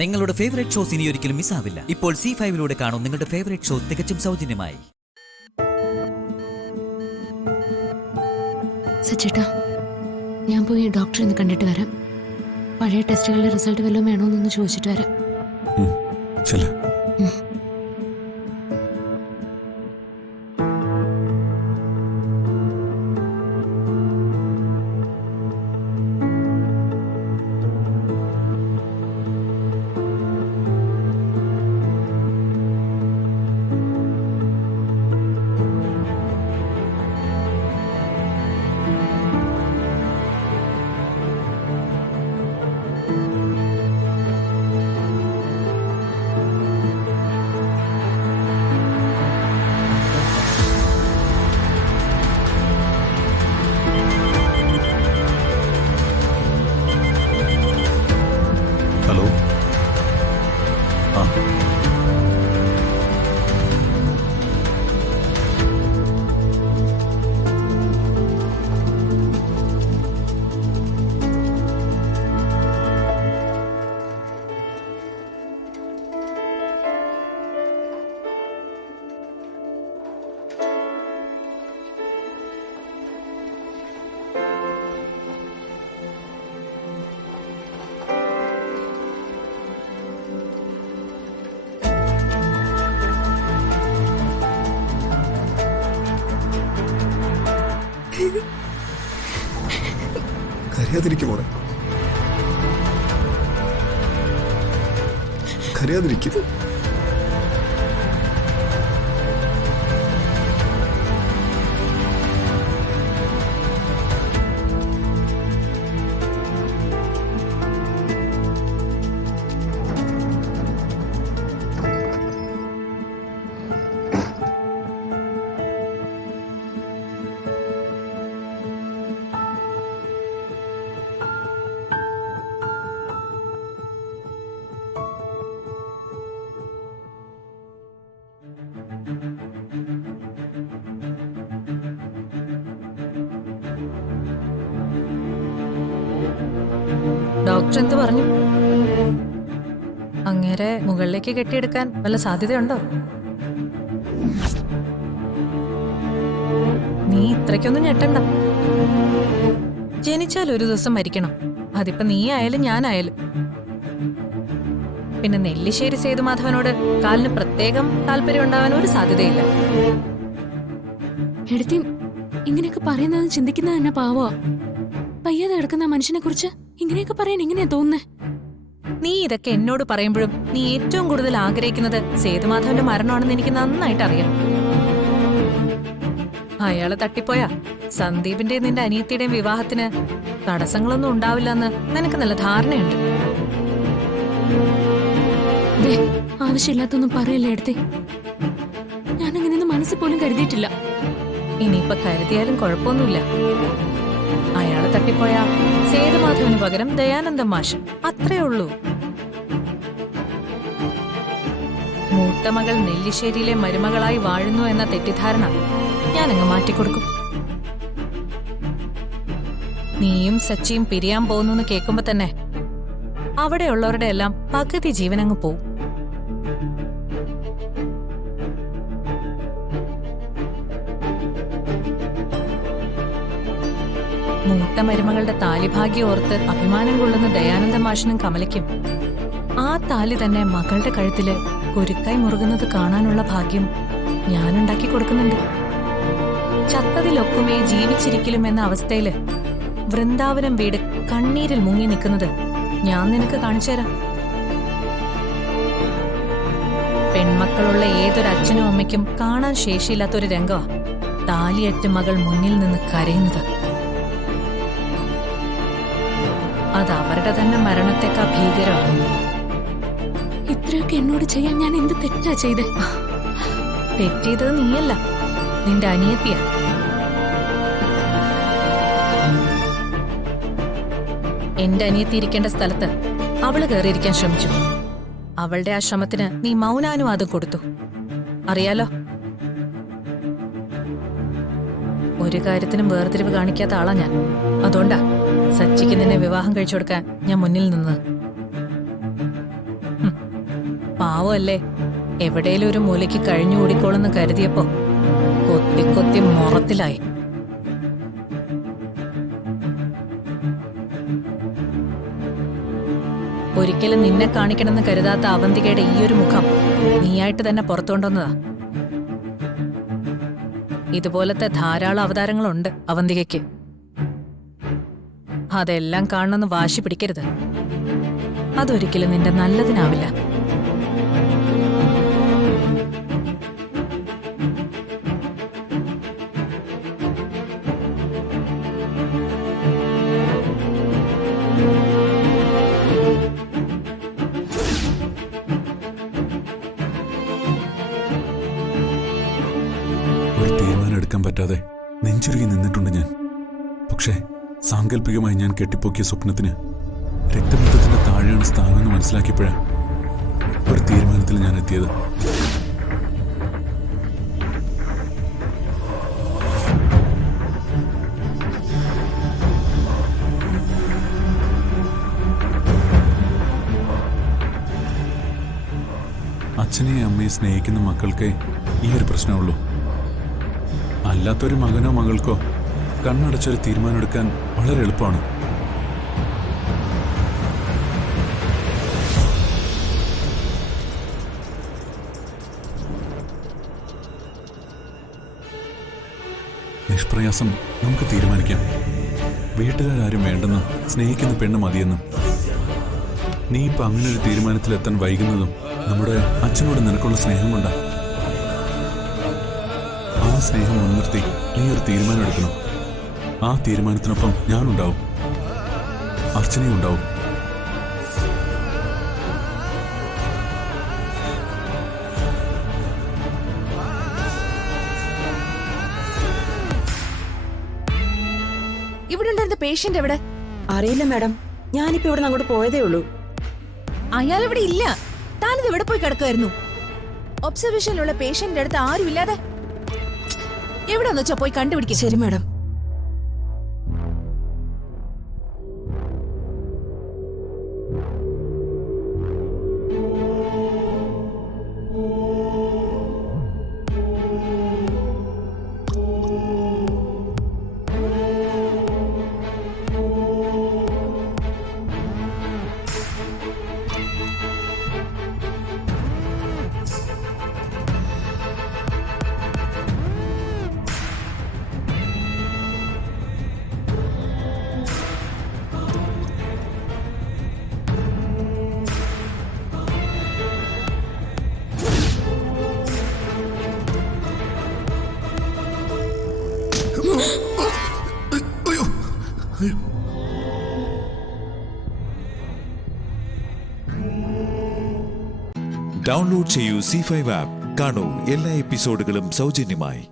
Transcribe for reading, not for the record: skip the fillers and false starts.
നിങ്ങളുടെ favourite shows ഇനി ഒരിക്കലും മിസ്സാവില്ല. ഇപ്പോൾ C5 കാണും നിങ്ങളുടെ ഫേവറേറ്റ് ഷോ തികച്ചും സൗജന്യമായി. സച്ചേട്ടാ, ഞാൻ പോയി ഡോക്ടറെ ഒന്ന് കണ്ടിട്ട് വരാം. പഴയ ടെസ്റ്റുകളുടെ റിസൾട്ട് വല്ലതും വേണോന്നൊന്ന് ചോദിച്ചിട്ട് വരാം. ഹലോ. ആ കരയാതിരിക്കും മോളെ, കരയാതിരിക്കും. ഡോക്ടർ എന്ത് പറഞ്ഞു? അങ്ങേരെ മുകളിലേക്ക് കെട്ടിയെടുക്കാൻ വല്ല സാധ്യതയുണ്ടോ? നീ ഇത്രയ്ക്കൊന്നും ഞെട്ടണ്ട. ജനിച്ചാൽ ഒരു ദിവസം മരിക്കണം. അതിപ്പോ നീ ആയാലും ഞാനായാലും. പിന്നെ നെല്ലിശ്ശേരി സേതുമാധവനോട് കാലിന് പ്രത്യേകം താല്പര്യം ഉണ്ടാവാൻ ഒരു സാധ്യതയില്ല. എടുത്തി ഇങ്ങനെയൊക്കെ പറയുന്നത് ചിന്തിക്കുന്നത് തന്നെ പാവോ. പയ്യാതെ കിടക്കുന്ന മനുഷ്യനെ കുറിച്ച് ഇങ്ങനെയൊക്കെ പറയാൻ എങ്ങനെയാ തോന്നുന്നേ? നീ ഇതൊക്കെ എന്നോട് പറയുമ്പോഴും നീ ഏറ്റവും കൂടുതൽ ആഗ്രഹിക്കുന്നത് സേതുമാധവന്റെ മരണമാണെന്ന് എനിക്ക് നന്നായിട്ട് അറിയാം. അയാള് തട്ടിപ്പോയാ സന്ദീപിന്റെ നിന്റെ അനിയത്തിയുടെയും വിവാഹത്തിന് തടസ്സങ്ങളൊന്നും ഉണ്ടാവില്ലെന്ന് നിനക്ക് നല്ല ധാരണയുണ്ട്. ആവശ്യമില്ലാത്തൊന്നും പറയല്ലേ എടുത്തേ. ഞാൻ അങ്ങനെയൊന്നും മനസ്സിൽ പോലും കരുതിയിട്ടില്ല. ഇനിയിപ്പൊ കരുതിയാലും കുഴപ്പമൊന്നുമില്ല. അയാള് തട്ടിപ്പോയാ സേതുമാധവന് പകരം ദയാനന്ദ മാഷ്, അത്രേ ഉള്ളൂ. മൂത്ത മകൾ നെല്ലിശ്ശേരിയിലെ മരുമകളായി വാഴുന്നു എന്ന തെറ്റിദ്ധാരണ ഞാനങ്ങ് മാറ്റിക്കൊടുക്കും. നീയും സച്ചിയും പിരിയാൻ പോകുന്നു കേൾക്കുമ്പോ തന്നെ അവിടെയുള്ളവരുടെ എല്ലാം പകുതി ജീവനങ്ങ് പോവും. മൂത്ത മരുമകളുടെ താലിഭാഗ്യം ഓർത്ത് അഭിമാനം കൊള്ളുന്ന ദയാനന്ദ മാഷിനും കമലയ്ക്കും ആ താലി തന്നെ മകളുടെ കഴുത്തില് കുരുക്കായി മുറുകുന്നത് കാണാനുള്ള ഭാഗ്യം ഞാനുണ്ടാക്കി കൊടുക്കുന്നുണ്ട്. ചത്തതിലൊക്കുമേ ജീവിച്ചിരിക്കലും എന്ന അവസ്ഥയില് വൃന്ദാവനം വീട് കണ്ണീരിൽ മുങ്ങി നിൽക്കുന്നത് ഞാൻ നിനക്ക് കാണിച്ചുതരാം. പെൺമക്കളുള്ള ഏതൊരു അച്ഛനും അമ്മയ്ക്കും കാണാൻ ശേഷിയില്ലാത്തൊരു രംഗമാ താലിയറ്റ് മകൾ മുന്നിൽ നിന്ന് കരയുന്നത്. അത് അവരുടെ തന്നെ മരണത്തെക്കാൾ ഭീകരമാണ്. ഇത്രയൊക്കെ എന്നോട് ചെയ്യാൻ ഞാൻ എന്ത് തെറ്റാ ചെയ്തേ? തെറ്റിയത് നീയല്ല, നിന്റെ അനിയത്തിയ. എന്റെ അനിയത്തി ഇരിക്കേണ്ട സ്ഥലത്ത് അവള് കയറിയിരിക്കാൻ ശ്രമിച്ചു. അവളുടെ ആ ശ്രമത്തിന് നീ മൗനാനുവാദം കൊടുത്തു. അറിയാലോ, ഒരു കാര്യത്തിനും വേർതിരിവ് കാണിക്കാത്ത ആളാ ഞാൻ. അതുകൊണ്ടാ സച്ചിക്ക് നിന്നെ വിവാഹം കഴിച്ചു കൊടുക്കാൻ ഞാൻ മുന്നിൽ നിന്ന്. പാവമല്ലേ, എവിടേലും ഒരു മൂലയ്ക്ക് കഴിഞ്ഞു കൂടിക്കോളെന്ന് കരുതിയപ്പോ കൊത്തി കൊത്തി മുറത്തിലായി. ഒരിക്കലും നിന്നെ കാണിക്കണമെന്ന് കരുതാത്ത അവന്തികയുടെ ഈ ഒരു മുഖം നീയായിട്ട് തന്നെ പുറത്തുകൊണ്ടുവന്നതാ. ഇതുപോലത്തെ ധാരാളം അവതാരങ്ങളുണ്ട് അവന്തികയ്ക്ക്. അതെല്ലാം കാണണമെന്ന് വാശി പിടിക്കരുത്. അതൊരിക്കലും നിന്റെ നല്ലതിനാവില്ല. ഒരു തീരുമാനം എടുക്കാൻ പറ്റാതെ നെഞ്ചുരുകി നിന്നിട്ടുണ്ട് ഞാൻ. പക്ഷേ സാങ്കല്പികമായി ഞാൻ കെട്ടിപ്പൊക്കിയ സ്വപ്നത്തിന് രക്തബന്ധത്തിന്റെ താഴെയാണ് സ്ഥാനമെന്ന് മനസ്സിലാക്കിയപ്പോഴാണ് ഒരു തീരുമാനത്തിൽ ഞാൻ എത്തിയത്. അച്ഛനെയും അമ്മയെ സ്നേഹിക്കുന്ന മക്കൾക്ക് ഈ ഒരു പ്രശ്നമുള്ളൂ. അല്ലാത്തൊരു മകനോ മകൾക്കോ കണ്ണടച്ചൊരു തീരുമാനമെടുക്കാൻ വളരെ എളുപ്പമാണ്. നിഷ്പ്രയാസം നമുക്ക് തീരുമാനിക്കാം. വീട്ടുകാരും വേണ്ടെന്നും സ്നേഹിക്കുന്ന പെണ്ണ് മതിയെന്നും. നീ ഇപ്പൊ അങ്ങനെ ഒരു തീരുമാനത്തിലെത്താൻ വൈകുന്നതും നമ്മുടെ അച്ഛനോട് നിനക്കുള്ള സ്നേഹം കൊണ്ടാ. ആ സ്നേഹം മുൻനിർത്തി നീ ഒരു തീരുമാനം എടുക്കണം. ആ തീരുമാനത്തിനൊപ്പം ഞാനുണ്ടാവും, അർച്ചനയും ഉണ്ടാവും. ഇവിടെ ഉണ്ടായിരുന്ന പേഷ്യന്റ് എവിടെ? അറിയില്ല മാഡം, ഞാനിപ്പോ ഇവിടെ അങ്ങോട്ട് പോയതേ ഉള്ളൂ. അയാൾ ഇവിടെ ഇല്ല. താനിത് എവിടെ പോയി കിടക്കുമായിരുന്നു? ഒബ്സർവേഷനിലുള്ള പേഷ്യന്റിന്റെ അടുത്ത് ആരും ഇല്ലാതെ എവിടെ വെച്ചാ പോയി കണ്ടുപിടിക്കും. ശരി മാഡം. ഡൗൺലോഡ് ചെയ്യൂ C5 ആപ്പ്. കാണൂ എല്ലാ എപ്പിസോഡുകളും സൗജന്യമായി.